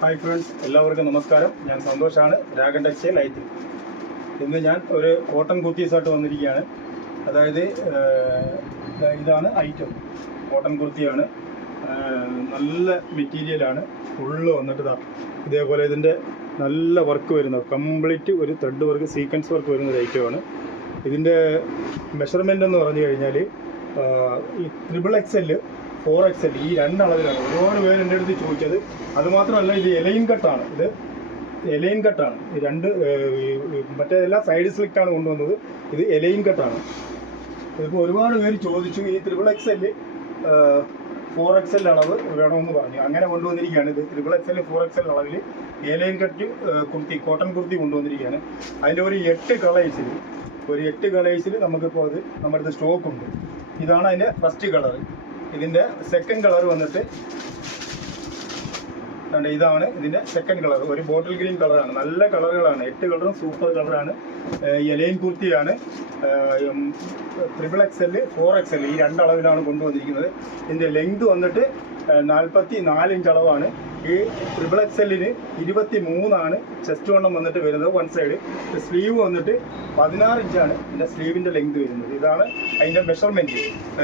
Hi friends, എല്ലാവർക്കും നമസ്കാരം. ഞാൻ സന്തോഷാണ്, രാഗൻ ടെക്സ്റ്റൈൽ ഐത്തിൽ. ഇന്ന് ഞാൻ ഒരു കോട്ടൺ കുർത്തീസായിട്ട് വന്നിരിക്കുകയാണ്. അതായത് ഇതാണ് ഐറ്റം. കോട്ടൺ കുർത്തിയാണ്. നല്ല മെറ്റീരിയലാണ്. ഫുള്ള് വന്നിട്ട് ഇതേപോലെ ഇതിൻ്റെ നല്ല വർക്ക് വരുന്നത്, കംപ്ലീറ്റ് ഒരു ത്രെഡ് വർക്ക്, സീക്വൻസ് വർക്ക് വരുന്ന ഒരു ഐറ്റമാണ്. ഇതിൻ്റെ മെഷർമെൻ്റ് എന്ന് പറഞ്ഞു കഴിഞ്ഞാൽ ഈ XXL 4XL ഈ രണ്ടളവിലാണ്. ഒരുപാട് പേര് എൻ്റെ അടുത്ത് ചോദിച്ചത്. അതുമാത്രമല്ല, ഇത് എലൈൻ കട്ടാണ്. ഇത് എലൈൻ കട്ടാണ്. ഈ രണ്ട് മറ്റേതെല്ലാം സൈഡ് സ്ലിറ്റാണ് കൊണ്ടുവന്നത്. ഇത് എലൈൻ കട്ടാണ്. ഇതിപ്പോൾ ഒരുപാട് പേര് ചോദിച്ചു ഈ XXL 4XL അളവ് വേണമെന്ന് പറഞ്ഞു. അങ്ങനെ കൊണ്ടുവന്നിരിക്കുകയാണ്. ഇത് XXL 4XL അളവിൽ A line cut kurti, cotton kurti കൊണ്ടുവന്നിരിക്കുകയാണ്. അതിൻ്റെ ഒരു 8 കളേഴ്സിൽ നമുക്കിപ്പോൾ അത് നമ്മുടെ അടുത്ത് സ്റ്റോക്കുണ്ട്. ഇതാണ് അതിൻ്റെ ഫസ്റ്റ് കളർ. ഇതിൻ്റെ സെക്കൻഡ് കളർ വന്നിട്ട് ഇതാണ് ഇതിൻ്റെ സെക്കൻഡ് കളർ. ഒരു ബോട്ടിൽ ഗ്രീൻ കളറാണ്. നല്ല കളറുകളാണ്. 8 കളറും സൂപ്പർ കളറാണ്. എലൈൻ കുർത്തിയാണ്. XXL 4XL ഈ രണ്ടളവിലാണ് കൊണ്ടുവന്നിരിക്കുന്നത്. ഇതിൻ്റെ ലെങ്ത് വന്നിട്ട് 44 ഇഞ്ച് അളവാണ്. ഈ XXLന് 23 ചെസ്റ്റ് വണ്ണം വന്നിട്ട് വരുന്നത്. വൺ സൈഡ് സ്ലീവ് വന്നിട്ട് 16 ഇഞ്ചാണ് ഇതിൻ്റെ സ്ലീവിൻ്റെ ലെങ്ത് വരുന്നത്. ഇതാണ് അതിൻ്റെ മെഷർമെൻറ്റ്.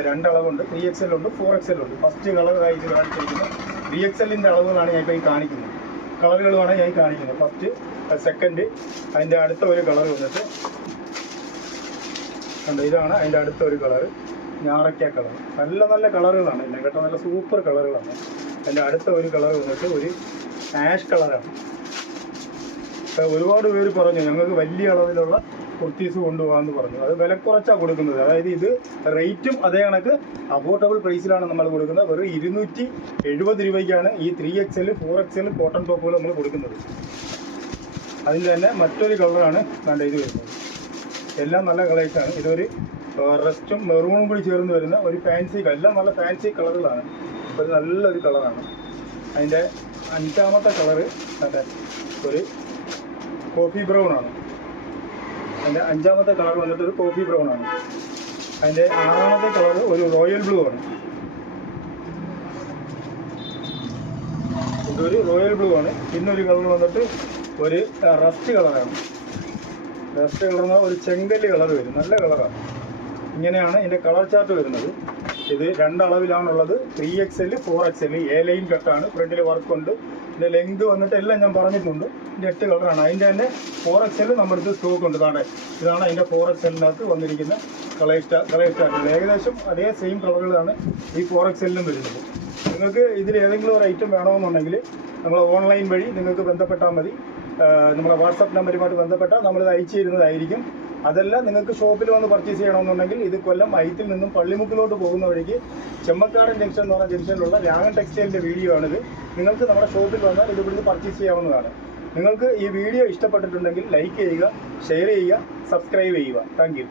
രണ്ടളവുണ്ട്, 3XL ഉണ്ട്, 4XL ഉണ്ട്. ഫസ്റ്റ് കളറായി ഇത് കാണിച്ചിരിക്കുന്നത് 3XLൻ്റെ അളവുകളാണ് ഞാൻ ഇപ്പോൾ ഈ കാണിക്കുന്നത്. കളറുകളുമാണ് ഞാൻ ഈ കാണിക്കുന്നത്. ഫസ്റ്റ്, സെക്കൻഡ്, അതിൻ്റെ അടുത്ത ഒരു കളർ വന്നിട്ട് ഇതാണ് അതിൻ്റെ അടുത്ത ഒരു കളറ്, ഞാറയ്ക്ക കളർ. നല്ല നല്ല കളറുകളാണ് എല്ലാം കേട്ടോ, നല്ല സൂപ്പർ കളറുകളാണ്. അതിൻ്റെ അടുത്ത ഒരു കളർ വന്നിട്ട് ഒരു ആഷ് കളറാണ്. ഒരുപാട് പേര് പറഞ്ഞു ഞങ്ങൾക്ക് വലിയ അളവിലുള്ള കുർത്തീസ് കൊണ്ടുപോകാമെന്ന് പറഞ്ഞു. അത് വില കുറച്ചാണ് കൊടുക്കുന്നത്. അതായത് ഇത് റേറ്റും അതേ കണക്ക് അഫോർഡബിൾ പ്രൈസിലാണ് നമ്മൾ കൊടുക്കുന്നത്. വെറും 270 രൂപയ്ക്കാണ് ഈ 3XL 4XL കോട്ടൺ ടോപ്പുകൾ നമ്മൾ കൊടുക്കുന്നത്. അതിൻ്റെ തന്നെ മറ്റൊരു കളറാണ് ഇത് വരുന്നത്. എല്ലാം നല്ല കളേഴ്സാണ്. ഇതൊരു റെസ്റ്റും മെറൂണും കൂടി ചേർന്ന് വരുന്ന ഒരു ഫാൻസി, എല്ലാം നല്ല ഫാൻസി കളറുകളാണ്. ഒരു നല്ലൊരു കളറാണ്. അതിൻ്റെ 5ാമത്തെ കളറ് ഒരു കോഫി ബ്രൗൺ ആണ്. അതിൻ്റെ 5ാമത്തെ കളർ വന്നിട്ട് ഒരു കോഫി ബ്രൗൺ ആണ്. അതിൻ്റെ 6ാമത്തെ കളർ ഒരു റോയൽ ബ്ലൂ ആണ്. ഇതൊരു റോയൽ ബ്ലൂ ആണ്. പിന്നൊരു കളർ വന്നിട്ട് ഒരു റസ്റ്റ് കളറാണ്. റസ്റ്റ് കളർ എന്നാൽ ഒരു ചെങ്കല്ല് കളർ വരും. നല്ല കളറാണ്. ഇങ്ങനെയാണ് ഇതിൻ്റെ കളർ ചാർട്ട് വരുന്നത്. ഇത് രണ്ടളവിലാണുള്ളത്. 3XL 4XL A line കട്ടാണ്. ഫ്രണ്ടിൽ വർക്കുണ്ട്. ഇതിൻ്റെ ലെങ്ത് വന്നിട്ട് എല്ലാം ഞാൻ പറഞ്ഞിട്ടുണ്ട്. ഇതിൻ്റെ 8 കളറാണ്. അതിൻ്റെ തന്നെ 4XL നമ്മുടെ അടുത്ത് സ്റ്റോക്ക് ഉണ്ട്. ഇതാണ് അതിൻ്റെ 4XLനകത്ത് വന്നിരിക്കുന്ന കളർ ചാർട്ട്. ഏകദേശം അതേ സെയിം കളറുകളാണ് ഈ 4XLനും വരുന്നത്. നിങ്ങൾക്ക് ഇതിൽ ഏതെങ്കിലും ഒരു ഐറ്റം വേണമെന്നുണ്ടെങ്കിൽ നമ്മൾ ഓൺലൈൻ വഴി നിങ്ങൾക്ക് ബന്ധപ്പെട്ടാൽ മതി. നമ്മുടെ വാട്സപ്പ് നമ്പറുമായിട്ട് ബന്ധപ്പെട്ടാൽ നമ്മളിത് അയച്ചു തരുന്നതായിരിക്കും. അതെല്ലാം നിങ്ങൾക്ക് ഷോപ്പിൽ വന്ന് പർച്ചേസ് ചെയ്യണമെന്നുണ്ടെങ്കിൽ ഇത് കൊല്ലം ഐത്തിൽ നിന്നും പള്ളിമുക്കിലോട്ട് പോകുന്ന വഴിക്ക് ചെമ്മക്കാടൻ ജംഗ്ഷൻ എന്ന് പറഞ്ഞ ജംഗ്ഷനിലുള്ള രാഗൻ ടെക്സ്റ്റൈലിൻ്റെ വീഡിയോ ആണിത്. നിങ്ങൾക്ക് നമ്മുടെ ഷോപ്പിൽ വന്നാൽ ഇത് ഇവിടുന്ന് പർച്ചേസ് ചെയ്യാവുന്നതാണ്. നിങ്ങൾക്ക് ഈ വീഡിയോ ഇഷ്ടപ്പെട്ടിട്ടുണ്ടെങ്കിൽ ലൈക്ക് ചെയ്യുക, ഷെയർ ചെയ്യുക, സബ്സ്ക്രൈബ് ചെയ്യുക. Thank you.